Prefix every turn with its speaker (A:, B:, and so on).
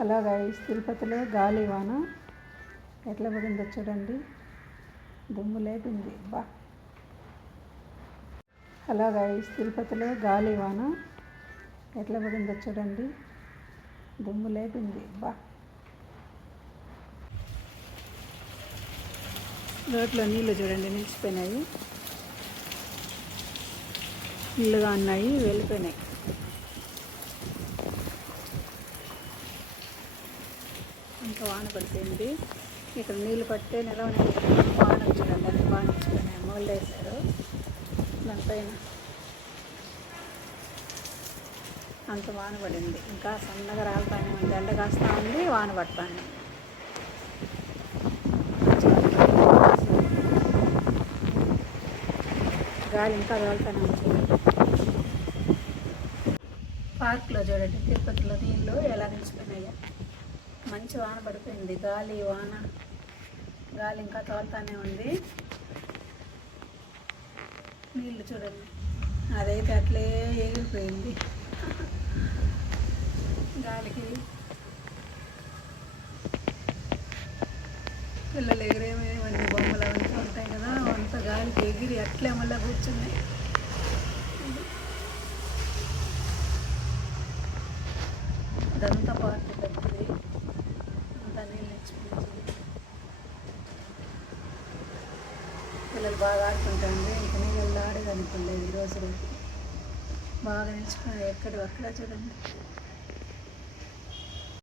A: Hello guys తిరుపతిలో గాలి వాన ఎట్లా పడిందో చూడండి. దుమ్ము లేపింది. బా. హలో గైస్ తిరుపతిలో గాలి వాన ఎట్లా పడిందో చూడండి. దుమ్ము లేపింది. బా. రోడ్లో నీళ్ళు చూడండి నిలిచిపోయినాయి. నీళ్ళుగా ఉన్నాయి వెళ్ళిపోయినాయి. వాన పడిపోయింది. ఇక్కడ నీళ్ళు పట్టే నిలవనే వాన వచ్చిందండి అది వాన వచ్చిందని మొదలు వేశారు దానిపైన అంత వాన పడింది. ఇంకా సన్నగా రాలిపోయినా ఉంది ఎండ కాస్తా ఉంది వాన పడతాను గాలి ఇంకా వెళ్తానే ఉంది పార్క్లో చూడండి తిరుపతిలో నీళ్ళు మంచి వాన పడిపోయింది. గాలి వాన. గాలి ఇంకా తోలుతానే ఉంది. నీళ్ళు చూడండి. అదైతే అట్లే ఎగిరిపోయింది గాలికి పిల్లలు ఎగిరేమేవన్నీ బొమ్మలు అవంతా ఉంటాయి కదా అంత గాలికి ఎగిరి అట్లే మళ్ళీ కూర్చున్నాయి ఇదంతా పార్టీ పెద్దది అంతా నీళ్ళు ఇచ్చిపోయింది పిల్లలు బాగా ఆడుకుంటాండి ఇంక నీళ్ళల్లో ఆడేది అనుకోలేదు ఈరోజు బాగా నిలిచిపోయి ఎక్కడి అక్కడ చూడండి.